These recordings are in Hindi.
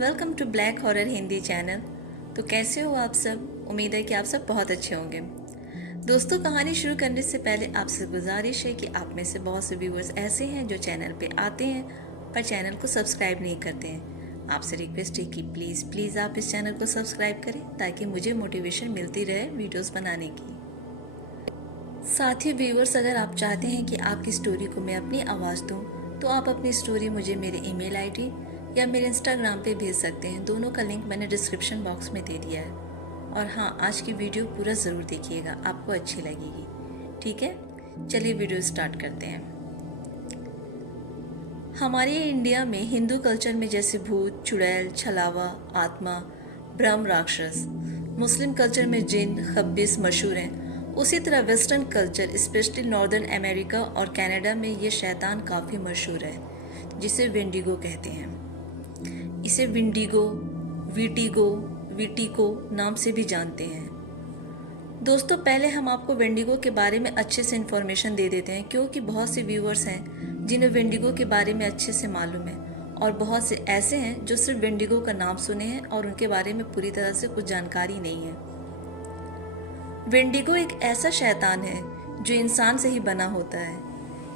Welcome to black horror Hindi channel. तो कैसे हो आप सब? उम्मीद है कि आप सब बहुत अच्छे होंगे। दोस्तों, कहानी शुरू करने से पहले आपसे गुजारिश है कि आप में से बहुत से व्यूअर्स ऐसे हैं जो चैनल पे आते हैं पर चैनल को सब्सक्राइब नहीं करते हैं। आपसे रिक्वेस्ट है कि प्लीज़ प्लीज़ आप इस चैनल को सब्सक्राइब करें ताकि मुझे मोटिवेशन मिलती रहे वीडियोज़ बनाने की। साथ ही व्यूअर्स, अगर आप चाहते हैं कि आपकी स्टोरी को मैं अपनी आवाज़ दूँ तो आप अपनी स्टोरी मुझे मेरे ईमेल आईडी या मेरे इंस्टाग्राम पे भेज सकते हैं। दोनों का लिंक मैंने डिस्क्रिप्शन बॉक्स में दे दिया है। और हाँ, आज की वीडियो पूरा ज़रूर देखिएगा, आपको अच्छी लगेगी। ठीक है, चलिए वीडियो स्टार्ट करते हैं। हमारे इंडिया में हिंदू कल्चर में जैसे भूत, चुड़ैल, छलावा, आत्मा, ब्रह्म, राक्षस, मुस्लिम कल्चर में जिन, खब्बिस मशहूर हैं, उसी तरह western culture specially northern America और कनाडा में ये शैतान काफ़ी मशहूर है, जिसे वेंडिगो कहते हैं। इसे विंडिगो, वीटिगो, वीटिको नाम से भी जानते हैं। दोस्तों, पहले हम आपको वेंडिगो के बारे में अच्छे से इन्फॉर्मेशन दे देते हैं, क्योंकि बहुत से व्यूअर्स हैं जिन्हें वेंडिगो के बारे में अच्छे से मालूम है और बहुत से ऐसे हैं जो सिर्फ वेंडिगो का नाम सुने हैं और उनके बारे में पूरी तरह से कुछ जानकारी नहीं है। वेंडिगो एक ऐसा शैतान है जो इंसान से ही बना होता है।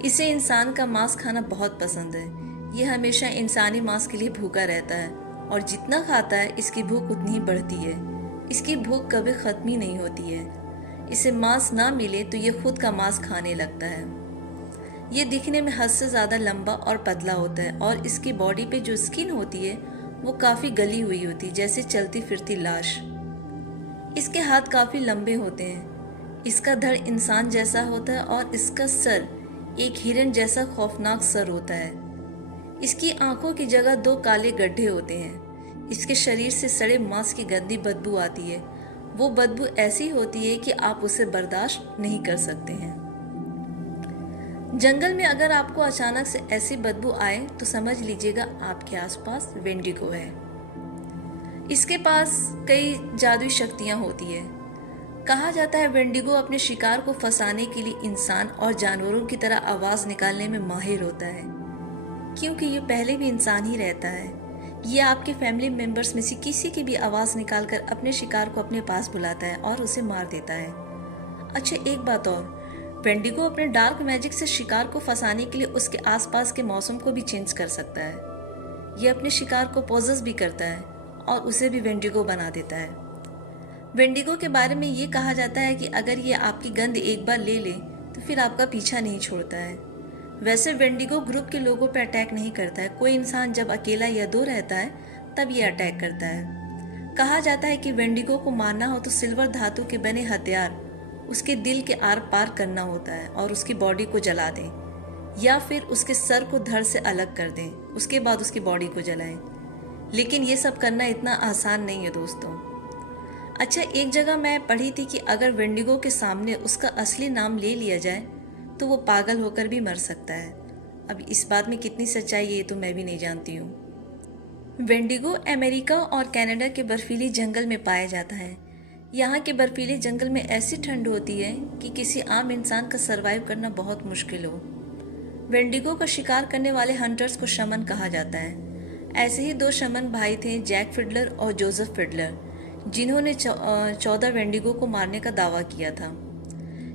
इसे इंसान का मांस खाना बहुत पसंद है। ये हमेशा इंसानी मांस के लिए भूखा रहता है और जितना खाता है इसकी भूख उतनी ही बढ़ती है। इसकी भूख कभी खत्म ही नहीं होती है। इसे मांस ना मिले तो ये खुद का मांस खाने लगता है। ये दिखने में हद से ज़्यादा लंबा और पतला होता है और इसकी बॉडी पे जो स्किन होती है वो काफ़ी गली हुई होती है, जैसे चलती फिरती लाश। इसके हाथ काफ़ी लंबे होते हैं। इसका धड़ इंसान जैसा होता है और इसका सर एक हिरन जैसा खौफनाक सर होता है। इसकी आंखों की जगह 2 काले गड्ढे होते हैं। इसके शरीर से सड़े मांस की गंदी बदबू आती है। वो बदबू ऐसी होती है कि आप उसे बर्दाश्त नहीं कर सकते हैं। जंगल में अगर आपको अचानक से ऐसी बदबू आए तो समझ लीजिएगा आपके आसपास वेंडिगो है। इसके पास कई जादुई शक्तियां होती है। कहा जाता है वेंडिगो अपने शिकार को फंसाने के लिए इंसान और जानवरों की तरह आवाज़ निकालने में माहिर होता है, क्योंकि ये पहले भी इंसान ही रहता है। ये आपके फैमिली मेंबर्स में से किसी की भी आवाज़ निकालकर अपने शिकार को अपने पास बुलाता है और उसे मार देता है। अच्छा, एक बात और, वेंडिगो अपने डार्क मैजिक से शिकार को फंसाने के लिए उसके आसपास के मौसम को भी चेंज कर सकता है। ये अपने शिकार को पॉजेस भी करता है और उसे भी वेंडिगो बना देता है। वेंडिगो के बारे में ये कहा जाता है कि अगर ये आपकी गंध एक बार ले ले तो फिर आपका पीछा नहीं छोड़ता है। वैसे वेंडिगो ग्रुप के लोगों पर अटैक नहीं करता है। कोई इंसान जब अकेला या 2 रहता है तब ये अटैक करता है। कहा जाता है कि वेंडिगो को मारना हो तो सिल्वर धातु के बने हथियार उसके दिल के आर पार करना होता है और उसकी बॉडी को जला दें या फिर उसके सर को धड़ से अलग कर दें, उसके बाद उसकी बॉडी को जलाएं। लेकिन ये सब करना इतना आसान नहीं है दोस्तों। अच्छा, एक जगह मैं पढ़ी थी कि अगर वेंडिगो के सामने उसका असली नाम ले लिया जाए तो वो पागल होकर भी मर सकता है। अब इस बात में कितनी सच्चाई है ये तो मैं भी नहीं जानती हूँ। वेंडिगो अमेरिका और कनाडा के बर्फीली जंगल में पाया जाता है। यहाँ के बर्फीले जंगल में ऐसी ठंड होती है कि किसी आम इंसान का सरवाइव करना बहुत मुश्किल हो। वेंडिगो का शिकार करने वाले हंटर्स को शमन कहा जाता है। ऐसे ही 2 शमन भाई थे, जैक फिडलर और जोसेफ फिडलर, जिन्होंने 14 वेंडिगो को मारने का दावा किया था।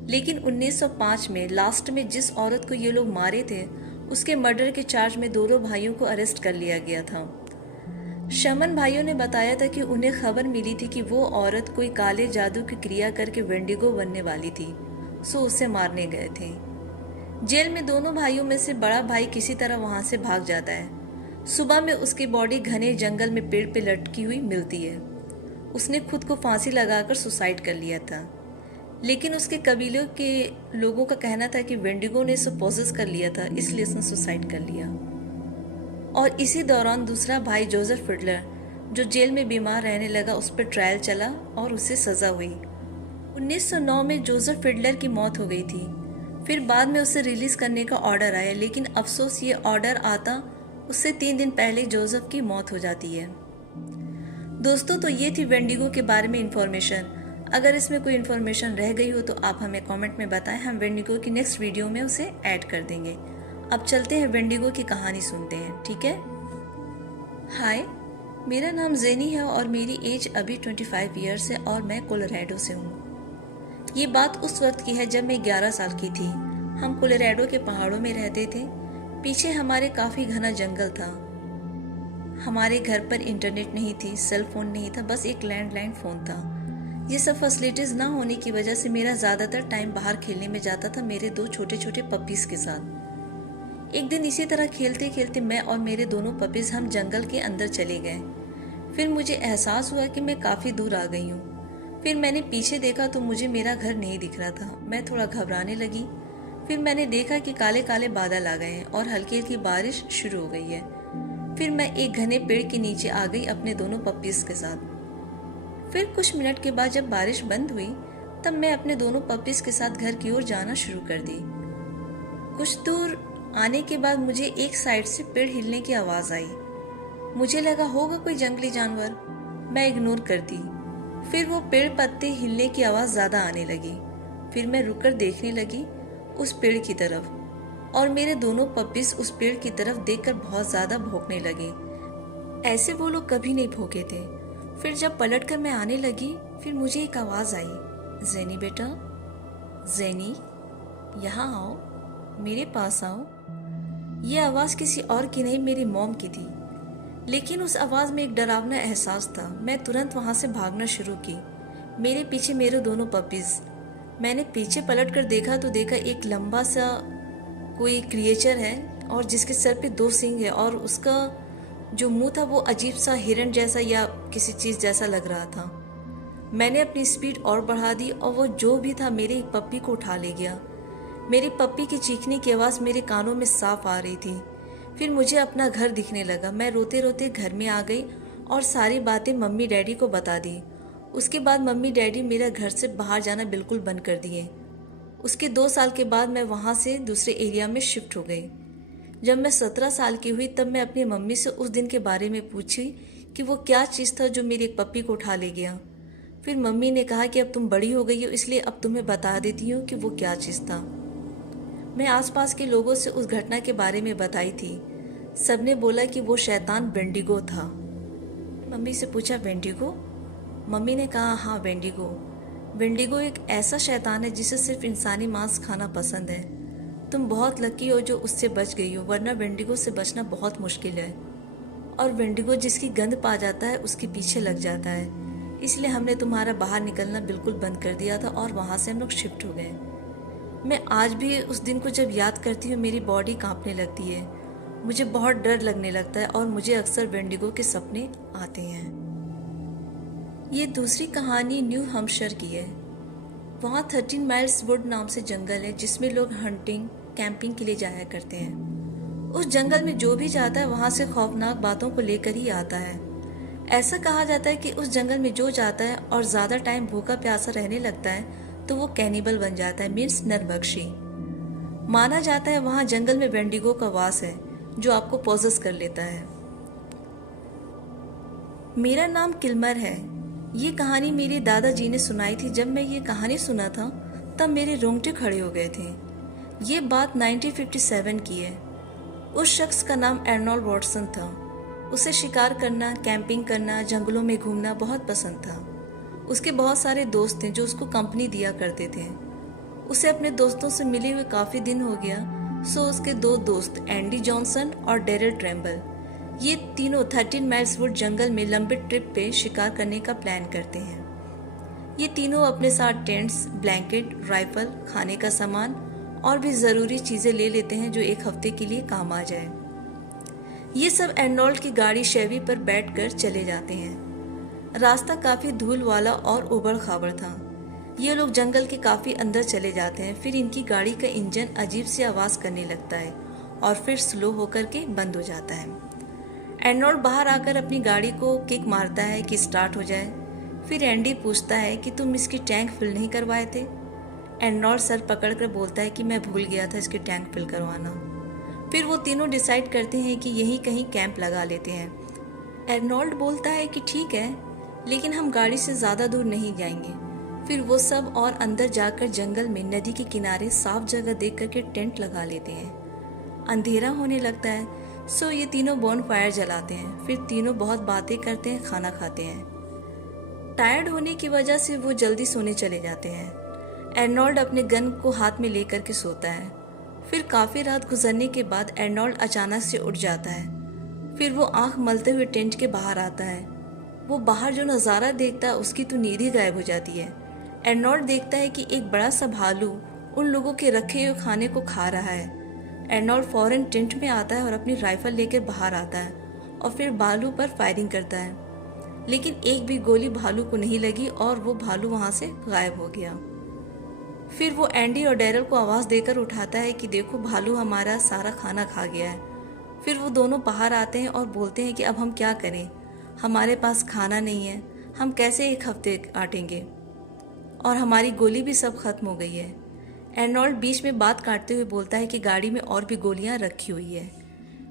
लेकिन 1905 में लास्ट में जिस औरत को ये लोग मारे थे उसके मर्डर के चार्ज में दोनों भाइयों को अरेस्ट कर लिया गया था। शमन भाइयों ने बताया था कि उन्हें खबर मिली थी कि वो औरत कोई काले जादू की क्रिया करके वेंडिगो बनने वाली थी, सो उसे मारने गए थे। जेल में दोनों भाइयों में से बड़ा भाई किसी तरह वहां से भाग जाता है। सुबह में उसकी बॉडी घने जंगल में पेड़ पे लटकी हुई मिलती है। उसने खुद को फांसी लगाकर सुसाइड कर लिया था, लेकिन उसके कबीले के लोगों का कहना था कि वेंडिगो ने इसे पॉसेस कर लिया था, इसलिए उसने सुसाइड कर लिया। और इसी दौरान दूसरा भाई जोसेफ फिडलर, जो जेल में बीमार रहने लगा, उस पर ट्रायल चला और उसे सज़ा हुई। 1909 में जोसेफ फिडलर की मौत हो गई थी। फिर बाद में उसे रिलीज़ करने का ऑर्डर आया, लेकिन अफसोस ये ऑर्डर आता उससे 3 दिन पहले जोसेफ की मौत हो जाती है। दोस्तों, तो ये थी वेंडिगो के बारे में इंफॉर्मेशन। अगर इसमें कोई इन्फॉर्मेशन रह गई हो तो आप हमें कमेंट में बताएं, हम वेंडिगो की नेक्स्ट वीडियो में उसे ऐड कर देंगे। अब चलते हैं वेंडिगो की कहानी सुनते हैं, ठीक है? हाय, मेरा नाम जेनी है और मेरी एज अभी 25 ईयर्स है और मैं कोलोराडो से हूँ। ये बात उस वक्त की है जब मैं 11 साल की थी। हम कोलोराडो के पहाड़ों में रहते थे। पीछे हमारे काफ़ी घना जंगल था। हमारे घर पर इंटरनेट नहीं थी, सेल फोन नहीं था, बस एक लैंडलाइन फ़ोन था। ये सब फैसिलिटीज़ ना होने की वजह से मेरा ज़्यादातर टाइम बाहर खेलने में जाता था मेरे 2 छोटे छोटे पपीज़ के साथ। एक दिन इसी तरह खेलते खेलते मैं और मेरे दोनों पपीज़ हम जंगल के अंदर चले गए। फिर मुझे एहसास हुआ कि मैं काफ़ी दूर आ गई हूँ। फिर मैंने पीछे देखा तो मुझे मेरा घर नहीं दिख रहा था। मैं थोड़ा घबराने लगी। फिर मैंने देखा कि काले काले बादल आ गए हैं और हल्की हल्की बारिश शुरू हो गई है। फिर मैं एक घने पेड़ के नीचे आ गई अपने दोनों पपीज़ के साथ। फिर कुछ मिनट के बाद जब बारिश बंद हुई तब मैं अपने दोनों पपीज़ के साथ घर की ओर जाना शुरू कर दी। कुछ दूर आने के बाद मुझे एक साइड से पेड़ हिलने की आवाज़ आई। मुझे लगा होगा कोई जंगली जानवर। मैं इग्नोर कर दी। फिर वो पेड़ पत्ते हिलने की आवाज़ ज़्यादा आने लगी। फिर मैं रुककर देखने लगी उस पेड़ की तरफ और मेरे दोनों पपीज़ उस पेड़ की तरफ देखकर बहुत ज़्यादा भौंकने लगे। ऐसे वो लोग कभी नहीं भौंके थे। फिर जब पलट कर मैं आने लगी फिर मुझे एक आवाज़ आई, जेनी बेटा, जेनी यहाँ आओ, मेरे पास आओ। ये आवाज़ किसी और की नहीं, मेरी मॉम की थी। लेकिन उस आवाज़ में एक डरावना एहसास था। मैं तुरंत वहाँ से भागना शुरू की। मेरे पीछे मेरे दोनों पपीज़। मैंने पीछे पलट कर देखा तो देखा एक लंबा सा कोई क्रिएचर है और जिसके सर पे 2 सींग है और उसका जो मुंह था वो अजीब सा हिरण जैसा या किसी चीज़ जैसा लग रहा था। मैंने अपनी स्पीड और बढ़ा दी और वो जो भी था मेरे एक पप्पी को उठा ले गया। मेरी पप्पी की चीखने की आवाज़ मेरे कानों में साफ आ रही थी। फिर मुझे अपना घर दिखने लगा। मैं रोते रोते घर में आ गई और सारी बातें मम्मी डैडी को बता दी। उसके बाद मम्मी डैडी मेरा घर से बाहर जाना बिल्कुल बंद कर दिए। उसके 2 साल के बाद मैं वहाँ से दूसरे एरिया में शिफ्ट हो गई। जब मैं 17 साल की हुई तब मैं अपनी मम्मी से उस दिन के बारे में पूछी कि वो क्या चीज़ था जो मेरी एक पप्पी को उठा ले गया। फिर मम्मी ने कहा कि अब तुम बड़ी हो गई हो इसलिए अब तुम्हें बता देती हूँ कि वो क्या चीज़ था। मैं आसपास के लोगों से उस घटना के बारे में बताई थी। सबने बोला कि वो शैतान वेंडिगो था। मम्मी से पूछा वेंडिगो? मम्मी ने कहा हाँ वेंडिगो। वेंडिगो एक ऐसा शैतान है जिसे सिर्फ इंसानी मांस खाना पसंद है। तुम बहुत लकी हो जो उससे बच गई हो, वरना वेंडिगो से बचना बहुत मुश्किल है। और वेंडिगो जिसकी गंध पा जाता है उसके पीछे लग जाता है। इसलिए हमने तुम्हारा बाहर निकलना बिल्कुल बंद कर दिया था और वहाँ से हम लोग शिफ्ट हो गए। मैं आज भी उस दिन को जब याद करती हूँ मेरी बॉडी कांपने लगती है। मुझे बहुत डर लगने लगता है और मुझे अक्सर वेंडिगो के सपने आते हैं। ये दूसरी कहानी न्यू हैम्पशायर की है। वहाँ 13 माइल्स वुड नाम से जंगल है जिसमें लोग हंटिंग कैंपिंग के लिए जाया करते हैं। उस जंगल में जो भी जाता है वहाँ से खौफनाक बातों को लेकर ही आता है। ऐसा कहा जाता है कि उस जंगल में जो जाता है और ज़्यादा टाइम भूखा प्यासा रहने लगता है तो वो कैनिबल बन जाता है, मीन्स नरभक्षी। माना जाता है वहाँ जंगल में वेंडिगो का वास है जो आपको पॉजेस कर लेता है। मेरा नाम किल्मर है। ये कहानी मेरे दादाजी ने सुनाई थी। जब मैं ये कहानी सुना था तब मेरे रोंगटे खड़े हो गए थे। ये बात 1957 की है। उस शख्स का नाम अर्नोल्ड वॉटसन था। उसे शिकार करना, कैंपिंग करना, जंगलों में घूमना बहुत पसंद था। उसके बहुत सारे दोस्त थे जो उसको कंपनी दिया करते थे। उसे अपने दोस्तों से मिले हुए काफ़ी दिन हो गया। सो उसके 2 दोस्त एंडी जॉनसन और डेरिल ट्रेम्बल, ये तीनों 13 माइल्स वुड जंगल में लंबे ट्रिप पे शिकार करने का प्लान करते हैं। ये तीनों अपने साथ टेंट्स, ब्लैंकेट, राइफल, खाने का सामान और भी ज़रूरी चीज़ें ले लेते हैं जो एक हफ्ते के लिए काम आ जाए। ये सब अर्नोल्ड की गाड़ी शेवी पर बैठकर चले जाते हैं। रास्ता काफ़ी धूल वाला और उबड़ खाबड़ था। ये लोग जंगल के काफ़ी अंदर चले जाते हैं। फिर इनकी गाड़ी का इंजन अजीब सी आवाज़ करने लगता है और फिर स्लो होकर के बंद हो जाता है। अर्नोल्ड बाहर आकर अपनी गाड़ी को किक मारता है कि स्टार्ट हो जाए। फिर एंडी पूछता है कि तुम इसकी टैंक फिल नहीं करवाए थे? अर्नोल्ड सर पकड़कर बोलता है कि मैं भूल गया था इसकी टैंक फिल करवाना। फिर वो तीनों डिसाइड करते हैं कि यहीं कहीं कैंप लगा लेते हैं। अर्नोल्ड बोलता है कि ठीक है, लेकिन हम गाड़ी से ज़्यादा दूर नहीं जाएंगे। फिर वो सब और अंदर जाकर जंगल में नदी के किनारे साफ जगह देख करके टेंट लगा लेते हैं। अंधेरा होने लगता है। सो ये तीनों बॉन फायर जलाते हैं, फिर तीनों बहुत बातें करते हैं, खाना खाते हैं। टायर्ड होने की वजह से वो जल्दी सोने चले जाते हैं। एर्नोल्ड अपने गन को हाथ में लेकर के सोता है। फिर काफ़ी रात गुजरने के बाद एर्नोल्ड अचानक से उठ जाता है। फिर वो आंख मलते हुए टेंट के बाहर आता है। वो बाहर जो नज़ारा देखता है उसकी तो नींद ही गायब हो जाती है। एर्नोल्ड देखता है कि एक बड़ा सा भालू उन लोगों के रखे हुए खाने को खा रहा है। एर्नोल्ड फौरन टेंट में आता है और अपनी राइफल लेकर बाहर आता है और फिर भालू पर फायरिंग करता है, लेकिन एक भी गोली भालू को नहीं लगी और वो भालू वहाँ से गायब हो गया। फिर वो एंडी और डैरल को आवाज़ देकर उठाता है कि देखो, भालू हमारा सारा खाना खा गया है। फिर वो दोनों बाहर आते हैं और बोलते हैं कि अब हम क्या करें, हमारे पास खाना नहीं है, हम कैसे एक हफ्ते काटेंगे, और हमारी गोली भी सब खत्म हो गई है। एर्नोल्ड बीच में बात काटते हुए बोलता है कि गाड़ी में और भी गोलियां रखी हुई है।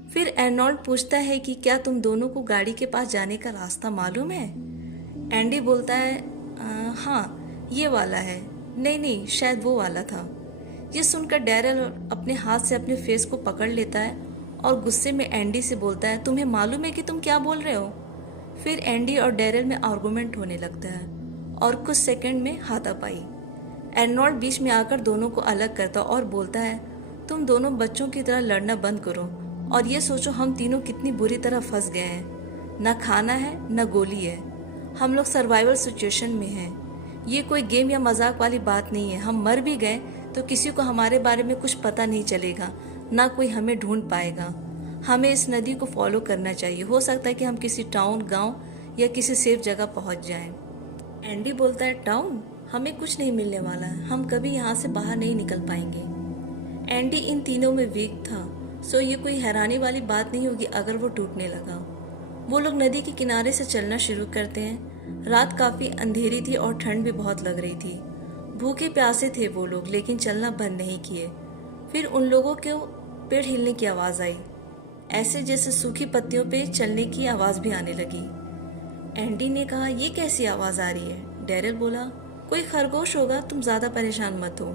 फिर एर्नोल्ड पूछता है कि क्या तुम दोनों को गाड़ी के पास जाने का रास्ता मालूम है? एंडी बोलता है हाँ, ये वाला है। नहीं, शायद वो वाला था। ये सुनकर डैरल अपने हाथ से अपने फेस को पकड़ लेता है और गुस्से में एंडी से बोलता है, तुम्हें मालूम है कि तुम क्या बोल रहे हो? फिर एंडी और डैरल में आर्गुमेंट होने लगता है और कुछ सेकंड में हाथापाई। एर्नोल्ड बीच में आकर दोनों को अलग करता और बोलता है, तुम दोनों बच्चों की तरह लड़ना बंद करो और ये सोचो हम तीनों कितनी बुरी तरह फंस गए हैं। न खाना है न गोली है, हम लोग सर्वाइवल सिचुएशन में हैं। ये कोई गेम या मजाक वाली बात नहीं है। हम मर भी गए तो किसी को हमारे बारे में कुछ पता नहीं चलेगा, ना कोई हमें ढूंढ पाएगा। हमें इस नदी को फॉलो करना चाहिए, हो सकता है कि हम किसी टाउन, गांव या किसी सेफ जगह पहुंच जाएं। एंडी बोलता है, टाउन? हमें कुछ नहीं मिलने वाला है, हम कभी यहाँ से बाहर नहीं निकल पाएंगे। एंडी इन तीनों में वीक था, सो ये कोई हैरानी वाली बात नहीं होगी अगर वो टूटने लगा। वो लोग नदी के किनारे से चलना शुरू करते हैं। रात काफ़ी अंधेरी थी और ठंड भी बहुत लग रही थी। भूखे प्यासे थे वो लोग, लेकिन चलना बंद नहीं किए। फिर उन लोगों को पेड़ हिलने की आवाज़ आई, ऐसे जैसे सूखी पत्तियों पे चलने की आवाज़ भी आने लगी। एंडी ने कहा, ये कैसी आवाज़ आ रही है? डैरल बोला, कोई खरगोश होगा, तुम ज़्यादा परेशान मत हो।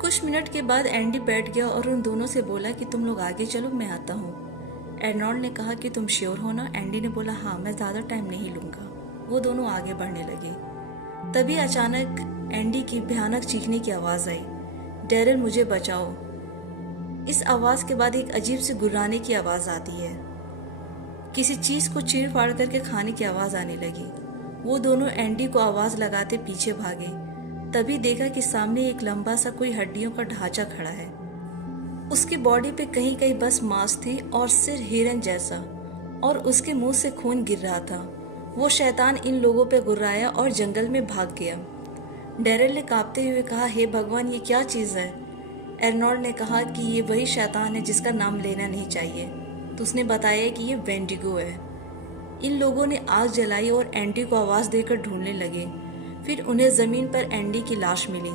कुछ मिनट के बाद एंडी बैठ गया और उन दोनों से बोला कि तुम लोग आगे चलो, मैं आता हूँ। एर्नोल्ड ने कहा कि तुम श्योर हो ना? एंडी ने बोला, हाँ, मैं ज़्यादा टाइम नहीं लूँगा। वो दोनों आगे बढ़ने लगे। तभी अचानक एंडी की भयानक चीखने की आवाज़ आई, डैरल मुझे बचाओ। इस आवाज़ के बाद एक अजीब सी गुर्राने की आवाज़ आती है। किसी चीज़ को चीर फाड़ करके खाने की आवाज़ आने लगी। वो दोनों एंडी को आवाज़ लगाते पीछे भागे। तभी देखा कि सामने एक लंबा सा कोई हड्डियों का ढांचा खड़ा है। उसकी बॉडी पे कहीं कहीं बस मांस थी और सिर हिरन जैसा, और उसके मुंह से खून गिर रहा था। वो शैतान इन लोगों पे गुर्राया और जंगल में भाग गया। डैरल ने कांपते हुए कहा, हे भगवान, ये क्या चीज़ है? एर्नोल्ड ने कहा कि ये वही शैतान है जिसका नाम लेना नहीं चाहिए। तो उसने बताया कि ये वेंडिगो है। इन लोगों ने आग जलाई और एंडी को आवाज़ देकर ढूंढने लगे। फिर उन्हें ज़मीन पर एंडी की लाश मिली।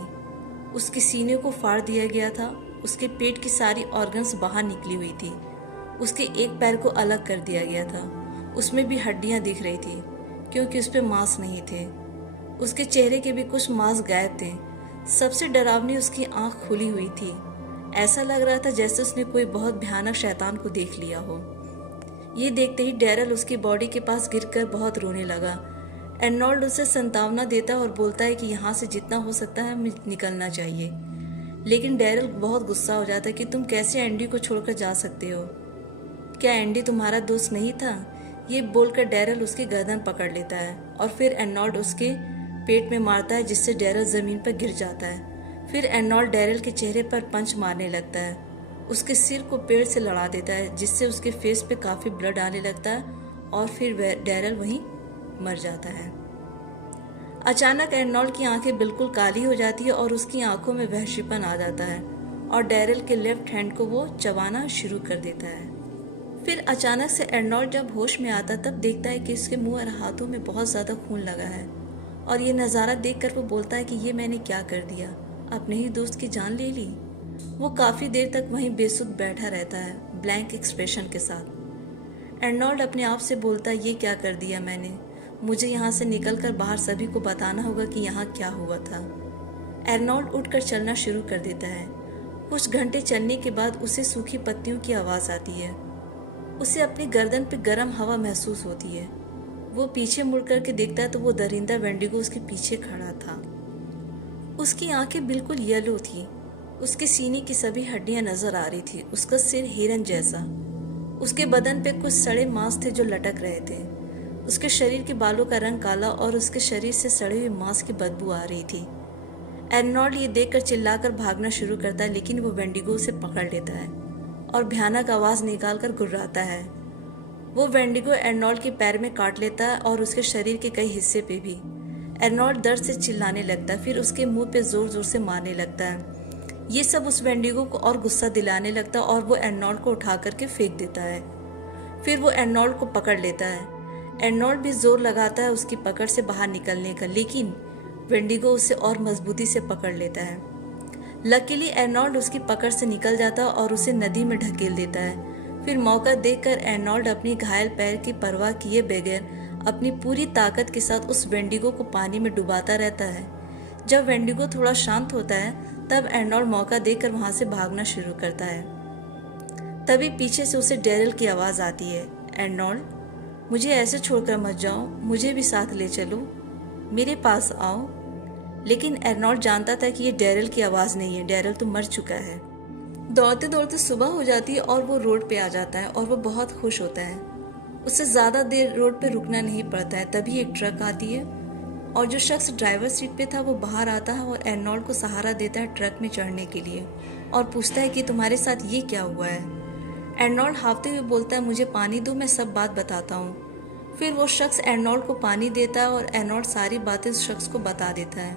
उसके सीने को फाड़ दिया गया था। उसके पेट की सारी ऑर्गन्स बाहर निकली हुई थी। उसके एक पैर को अलग कर दिया गया था। उसमें भी हड्डियां दिख रही थी क्योंकि उस पर मांस नहीं थे। उसके चेहरे के भी कुछ मांस गायब थे। सबसे डरावनी उसकी आंख खुली हुई थी। ऐसा लग रहा था जैसे उसने कोई बहुत भयानक शैतान को देख लिया हो। ये देखते ही डैरल उसकी बॉडी के पास गिरकर बहुत रोने लगा। एर्नोल्ड उसे संतावना देता और बोलता है कि यहाँ से जितना हो सकता है हमें निकलना चाहिए। लेकिन डैरल बहुत गुस्सा हो जाता है कि तुम कैसे एंडी को छोड़कर जा सकते हो? क्या एंडी तुम्हारा दोस्त नहीं था? ये बोलकर डैरल उसकी गर्दन पकड़ लेता है और फिर एर्नोल्ड उसके पेट में मारता है, जिससे डैरल ज़मीन पर गिर जाता है। फिर एर्नोल्ड डैरल के चेहरे पर पंच मारने लगता है। उसके सिर को पेड़ से लड़ा देता है, जिससे उसके फेस पे काफ़ी ब्लड आने लगता है और फिर डैरल वहीं मर जाता है। अचानक एर्नोल्ड की आंखें बिल्कुल काली हो जाती है और उसकी आंखों में वहशीपन आ जाता है और डैरल के लेफ्ट हैंड को वो चबाना शुरू कर देता है। फिर अचानक से एर्नोल्ड जब होश में आता तब देखता है कि उसके मुंह और हाथों में बहुत ज़्यादा खून लगा है और ये नज़ारा देखकर वो बोलता है कि ये मैंने क्या कर दिया, अपने ही दोस्त की जान ले ली। वो काफ़ी देर तक वहीं बेसुध बैठा रहता है, ब्लैंक एक्सप्रेशन के साथ। एर्नोल्ड अपने आप से बोलता है, ये क्या कर दिया मैंने? मुझे यहाँ से निकलकर बाहर सभी को बताना होगा कि यहाँ क्या हुआ था। एर्नोल्ड उठकर चलना शुरू कर देता है। कुछ घंटे चलने के बाद उसे सूखी पत्तियों की आवाज़ आती है। उसे अपनी गर्दन पे गर्म हवा महसूस होती है। वो पीछे मुड़ करके देखता है तो वो दरिंदा वेंडिगो उसके पीछे खड़ा था। उसकी आंखें बिल्कुल येलो थी। उसके सीने की सभी हड्डियां नजर आ रही थी। उसका सिर हिरन जैसा। उसके बदन पे कुछ सड़े मांस थे जो लटक रहे थे। उसके शरीर के बालों का रंग काला और उसके शरीर से सड़े हुए मांस की बदबू आ रही थी। एर्नोल्ड ये देखकर चिल्लाकर भागना शुरू करता है, लेकिन वो वेंडिगो उसे पकड़ लेता है और भयानक आवाज निकालकर गुर्राता है। वो वेंडिगो एर्नोल्ड के पैर में काट लेता है और उसके शरीर के कई हिस्से पे भी। एर्नोल्ड दर्द से चिल्लाने लगता है, फिर उसके मुंह पे जोर जोर से मारने लगता है। ये सब उस वेंडिगो को और गुस्सा दिलाने लगता है और वो एर्नोल्ड को उठा करके फेंक देता है। फिर वो एर्नोल्ड को पकड़ लेता है। एर्नोल्ड भी जोर लगाता है उसकी पकड़ से बाहर निकलने का, लेकिन वेंडिगो उसे और मजबूती से पकड़ लेता है। लकीली एर्नोल्ड उसकी पकड़ से निकल जाता है और उसे नदी में ढकेल देता है। फिर मौका देखकर एर्नोल्ड अपनी घायल पैर की परवाह किए बगैर अपनी पूरी ताकत के साथ उस वेंडिगो को पानी में डुबाता रहता है। जब वेंडिगो थोड़ा शांत होता है तब एर्नोल्ड मौका देकर वहां से भागना शुरू करता है। तभी पीछे से उसे डैरिल की आवाज आती है, एर्नोल्ड, मुझे ऐसे छोड़कर मत जाओ, मुझे भी साथ ले चलो, मेरे पास आओ। लेकिन एर्नोल्ड जानता था कि ये डैरिल की आवाज नहीं है, डैरिल तो मर चुका है। दौड़ते दौड़ते सुबह हो जाती है और वो रोड पे आ जाता है और वो बहुत खुश होता है। उसे ज्यादा देर रोड पे रुकना नहीं पड़ता है। तभी एक ट्रक आती है और जो शख्स ड्राइवर सीट पे था वो बाहर आता है और एर्नोल्ड को सहारा देता है ट्रक में चढ़ने के लिए और पूछता है कि तुम्हारे साथ ये क्या हुआ है। एर्नोल्ड हाफते हुए बोलता है, मुझे पानी दो, मैं सब बात बताता हूँ। फिर वो शख्स एर्नोल्ड को पानी देता है और एर्नोल्ड सारी बातें उस शख्स को बता देता है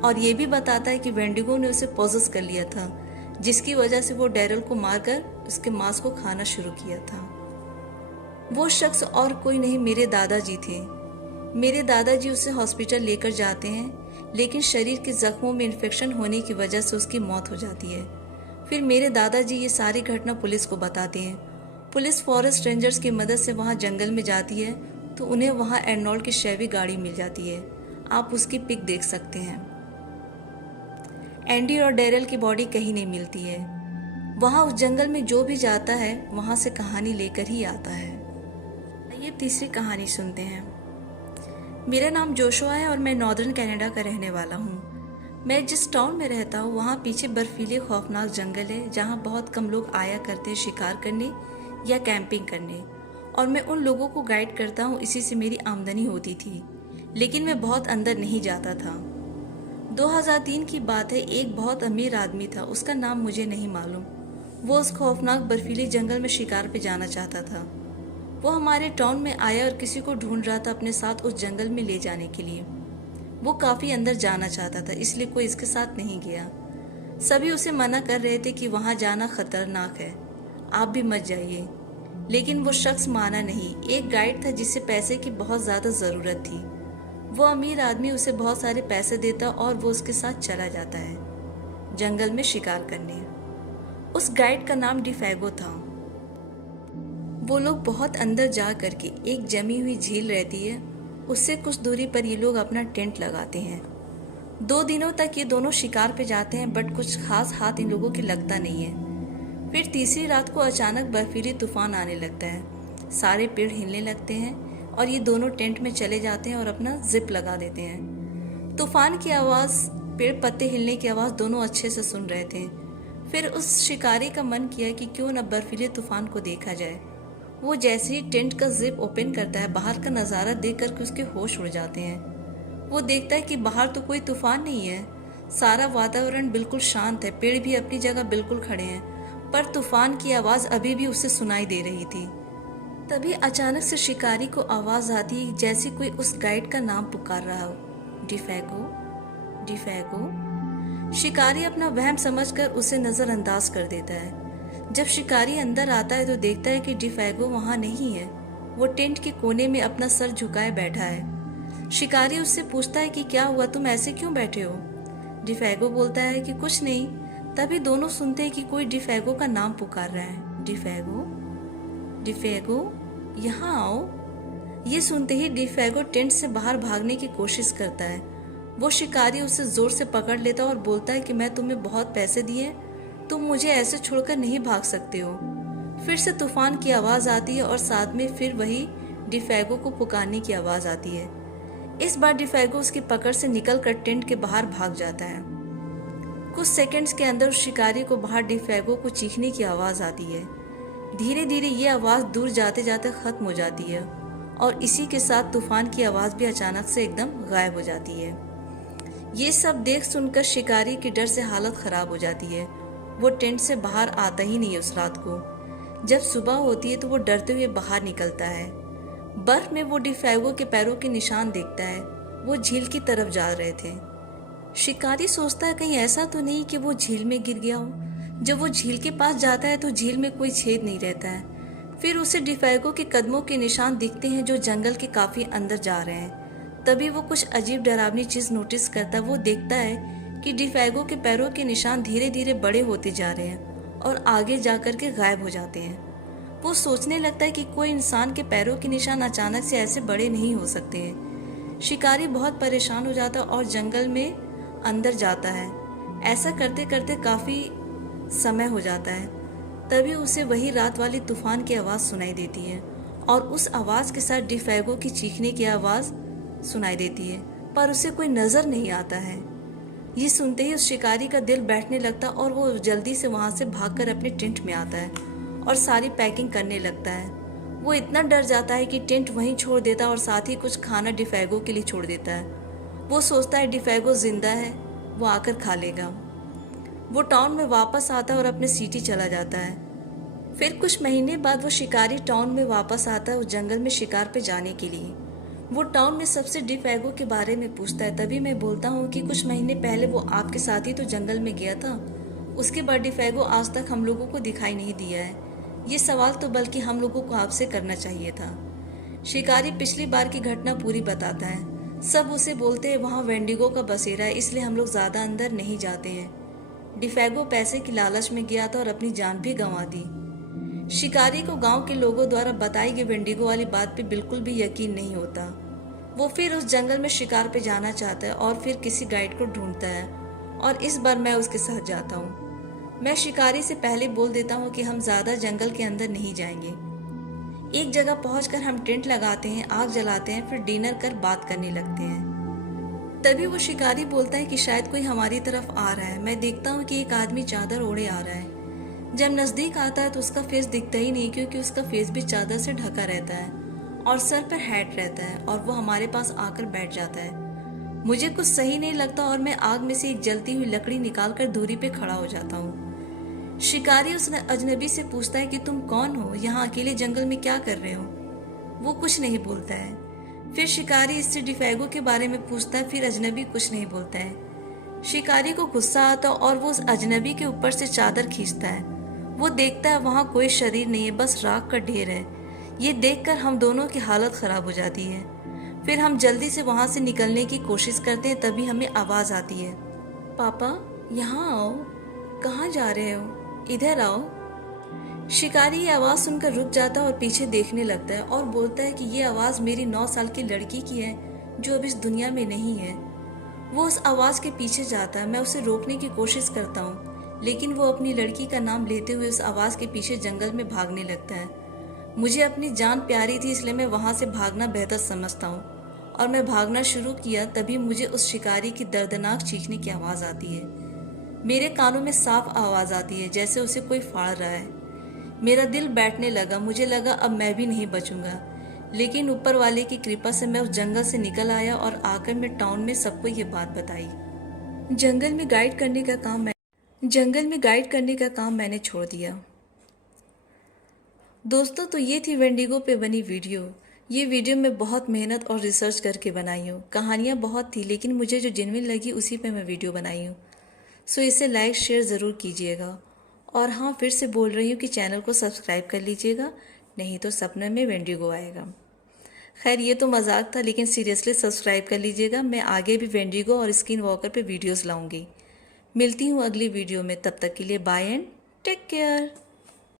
और ये भी बताता है कि वेंडिगो ने उसे पॉजेस कर लिया था, जिसकी वजह से वो डैरिल को मारकर उसके मांस को खाना शुरू किया था। वो शख्स और कोई नहीं, मेरे दादाजी थे। मेरे दादाजी उसे हॉस्पिटल लेकर जाते हैं, लेकिन शरीर के जख्मों में इन्फेक्शन होने की वजह से उसकी मौत हो जाती है। फिर मेरे दादाजी ये सारी घटना पुलिस को बताते हैं। पुलिस फॉरेस्ट रेंजर्स की मदद से वहां जंगल में जाती है तो उन्हें वहां एर्नोल्ड की शैवी गाड़ी मिल जाती है। आप उसकी पिक देख सकते हैं। एंडी और डैरिल की बॉडी कहीं नहीं मिलती है। वहां उस जंगल में जो भी जाता है वहां से कहानी लेकर ही आता है। आइए तीसरी कहानी सुनते हैं। मेरा नाम जोशुआ है और मैं नॉर्दर्न कनाडा का रहने वाला हूँ। मैं जिस टाउन में रहता हूँ वहाँ पीछे बर्फीले खौफनाक जंगल है जहाँ बहुत कम लोग आया करते हैं शिकार करने या कैंपिंग करने, और मैं उन लोगों को गाइड करता हूँ। इसी से मेरी आमदनी होती थी, लेकिन मैं बहुत अंदर नहीं जाता था। 2003 की बात है। एक बहुत अमीर आदमी था, उसका नाम मुझे नहीं मालूम। वो उस खौफनाक बर्फीले जंगल में शिकार पे जाना चाहता था। वो हमारे टाउन में आया और किसी को ढूंढ रहा था अपने साथ उस जंगल में ले जाने के लिए। वो काफी अंदर जाना चाहता था, इसलिए कोई इसके साथ नहीं गया। सभी उसे मना कर रहे थे कि वहां जाना खतरनाक है, आप भी मत जाइए। लेकिन वो शख्स माना नहीं। एक गाइड था जिसे पैसे की बहुत ज्यादा जरूरत थी। वो अमीर आदमी उसे बहुत सारे पैसे देता और वो उसके साथ चला जाता है जंगल में शिकार करने। उस गाइड का नाम डिफेगो था। वो लोग बहुत अंदर जा करके एक जमी हुई झील रहती है, उससे कुछ दूरी पर ये लोग अपना टेंट लगाते हैं। 2 दिनों तक ये दोनों शिकार पे जाते हैं, बट कुछ खास हाथ इन लोगों की लगता नहीं है। फिर तीसरी रात को अचानक बर्फीली तूफान आने लगता है। सारे पेड़ हिलने लगते हैं और ये दोनों टेंट में चले जाते हैं और अपना जिप लगा देते हैं। तूफान की आवाज़, पेड़ पत्ते हिलने की आवाज़ दोनों अच्छे से सुन रहे थे। फिर उस शिकारी का मन किया कि क्यों न बर्फीले तूफान को देखा जाए। वो जैसे ही टेंट का जिप ओपन करता है, बाहर का नज़ारा देख कर उसके होश उड़ जाते हैं। वो देखता है कि बाहर तो कोई तूफान नहीं है, सारा वातावरण बिल्कुल शांत है, पेड़ भी अपनी जगह बिल्कुल खड़े हैं, पर तूफान की आवाज़ अभी भी उसे सुनाई दे रही थी। तभी अचानक से शिकारी को आवाज़ आती है जैसे कोई उस गाइड का नाम पुकार रहा हो, डिफेगो, डिफेगो। शिकारी अपना वहम समझकर उसे नज़रअंदाज कर देता है। जब शिकारी अंदर आता है तो देखता है कि डिफेगो वहां नहीं है। वो टेंट के कोने में अपना सर झुकाए बैठा है। शिकारी उससे पूछता है कि क्या हुआ, तुम ऐसे क्यों बैठे हो। डिफेगो बोलता है कि कुछ नहीं। तभी दोनों सुनते हैं कि कोई डिफेगो का नाम पुकार रहा है, डिफेगो, डिफेगो, यहाँ आओ। ये सुनते ही डिफेगो टेंट से बाहर भागने की कोशिश करता है। वो शिकारी उसे जोर से पकड़ लेता और बोलता है कि मैं तुम्हें बहुत पैसे दिए, तुम मुझे ऐसे छोड़कर नहीं भाग सकते हो। फिर से तूफान की आवाज़ आती है और साथ में फिर वही डिफेगो को पुकारने की आवाज़ आती है। इस बार डिफेगो उसकी पकड़ से निकलकर टेंट के बाहर भाग जाता है। कुछ सेकंड्स के अंदर उस शिकारी को बाहर डिफेगो को चीखने की आवाज़ आती है। धीरे धीरे ये आवाज़ दूर जाते जाते ख़त्म हो जाती है और इसी के साथ तूफान की आवाज़ भी अचानक से एकदम गायब हो जाती है। ये सब देख सुनकर शिकारी की डर से हालत ख़राब हो जाती है। वो टेंट से बाहर आता ही नहीं है उस रात को। जब सुबह होती है तो वो डरते हुए बाहर निकलता है। बर्फ में वो डिफेगो के पैरों के निशान देखता है। वो झील की तरफ जा रहे थे। शिकारी सोचता है कहीं ऐसा तो नहीं कि वो झील में गिर गया हो। जब वो झील के पास जाता है तो झील में कोई छेद नहीं रहता है। फिर उसे डिफेगो के कदमों के निशान दिखते हैं जो जंगल के काफ़ी अंदर जा रहे हैं। तभी वो कुछ अजीब डरावनी चीज़ नोटिस करता है। वो देखता है कि डिफेगो के पैरों के निशान धीरे धीरे बड़े होते जा रहे हैं और आगे जाकर के गायब हो जाते हैं। वो सोचने लगता है कि कोई इंसान के पैरों के निशान अचानक से ऐसे बड़े नहीं हो सकते हैं। शिकारी बहुत परेशान हो जाता है और जंगल में अंदर जाता है। ऐसा करते करते काफ़ी समय हो जाता है। तभी उसे वही रात वाली तूफान की आवाज़ सुनाई देती है और उस आवाज़ के साथ डिफेगो की चीखने की आवाज़ सुनाई देती है, पर उसे कोई नज़र नहीं आता है। ये सुनते ही उस शिकारी का दिल बैठने लगता और वो जल्दी से वहाँ से भागकर अपने टेंट में आता है और सारी पैकिंग करने लगता है। वो इतना डर जाता है कि टेंट वहीं छोड़ देता है और साथ ही कुछ खाना डिफेगो के लिए छोड़ देता है। वो सोचता है डिफेगो जिंदा है, वो आकर खा लेगा। वो टाउन में वापस आता है और अपने सिटी चला जाता है। फिर कुछ महीने बाद वो शिकारी टाउन में वापस आता है उस जंगल में शिकार पे जाने के लिए। वो टाउन में सबसे डिफेगो के बारे में पूछता है। तभी मैं बोलता हूँ कि कुछ महीने पहले वो आपके साथ ही तो जंगल में गया था। उसके बाद डिफेगो आज तक हम लोगों को दिखाई नहीं दिया है। ये सवाल तो बल्कि हम लोगों को आपसे करना चाहिए था। शिकारी पिछली बार की घटना पूरी बताता है। सब उसे बोलते हैं वहाँ वेंडिगो का बसेरा है, इसलिए हम लोग ज़्यादा अंदर नहीं जाते हैं। डिफेगो पैसे की लालच में गया था और अपनी जान भी गंवा दी। शिकारी को गांव के लोगों द्वारा बताई गई वेंडिगो वाली बात पे बिल्कुल भी यकीन नहीं होता। वो फिर उस जंगल में शिकार पे जाना चाहता है और फिर किसी गाइड को ढूंढता है और इस बार मैं उसके साथ जाता हूँ। मैं शिकारी से पहले बोल देता हूँ कि हम ज़्यादा जंगल के अंदर नहीं जाएंगे। एक जगह पहुंचकर हम टेंट लगाते हैं, आग जलाते हैं, फिर डिनर कर बात करने लगते हैं। तभी वो शिकारी बोलता है कि शायद कोई हमारी तरफ आ रहा है। मैं देखता हूँ कि एक आदमी चादर ओढ़े आ रहा है। जब नज़दीक आता है तो उसका फेस दिखता ही नहीं, क्योंकि उसका फेस भी चादर से ढका रहता है और सर पर हैट रहता है और वो हमारे पास आकर बैठ जाता है। मुझे कुछ सही नहीं लगता और मैं आग में से एक जलती हुई लकड़ी निकालकर दूरी पे खड़ा हो जाता हूँ। शिकारी उस अजनबी से पूछता है कि तुम कौन हो, यहाँ अकेले जंगल में क्या कर रहे हो। वो कुछ नहीं बोलता है। फिर शिकारी इससे डिफेगो के बारे में पूछता है, फिर अजनबी कुछ नहीं बोलता है। शिकारी को गुस्सा आता और वो उस अजनबी के ऊपर से चादर खींचता है। वो देखता है वहाँ कोई शरीर नहीं है, बस राख का ढेर है। ये देखकर हम दोनों की हालत ख़राब हो जाती है। फिर हम जल्दी से वहाँ से निकलने की कोशिश करते हैं। तभी हमें आवाज़ आती है, पापा यहाँ आओ। कहाँ जा रहे हो, इधर आओ। शिकारी ये आवाज़ सुनकर रुक जाता है और पीछे देखने लगता है और बोलता है कि ये आवाज़ मेरी 9 साल की लड़की की है जो अब इस दुनिया में नहीं है। वो उस आवाज़ के पीछे जाता है। मैं उसे रोकने की कोशिश करता हूँ, लेकिन वो अपनी लड़की का नाम लेते हुए उस आवाज़ के पीछे जंगल में भागने लगता है। मुझे अपनी जान प्यारी थी, इसलिए मैं वहाँ से भागना बेहतर समझता हूँ और मैं भागना शुरू किया। तभी मुझे उस शिकारी की दर्दनाक चीखने की आवाज़ आती है। मेरे कानों में साफ आवाज़ आती है, जैसे उसे कोई फाड़ रहा है। मेरा दिल बैठने लगा। मुझे लगा अब मैं भी नहीं बचूंगा, लेकिन ऊपर वाले की कृपा से मैं उस जंगल से निकल आया और आकर मैं टाउन में सबको ये बात बताई। जंगल में गाइड करने का काम मैंने छोड़ दिया। दोस्तों, तो ये थी वेंडिगो पे बनी वीडियो। ये वीडियो मैं बहुत मेहनत और रिसर्च करके बनाई हूँ। कहानियाँ बहुत थी, लेकिन मुझे जो जेन्युइन लगी उसी पे मैं वीडियो बनाई हूँ। सो इसे लाइक शेयर ज़रूर कीजिएगा। और हाँ, फिर से बोल रही हूँ कि चैनल को सब्सक्राइब कर लीजिएगा, नहीं तो सपने में वेंडिगो आएगा। खैर, ये तो मजाक था, लेकिन सीरियसली सब्सक्राइब कर लीजिएगा। मैं आगे भी वेंडिगो और स्किन वॉकर पे वीडियोस लाऊंगी। मिलती हूँ अगली वीडियो में। तब तक के लिए बाय एंड टेक केयर।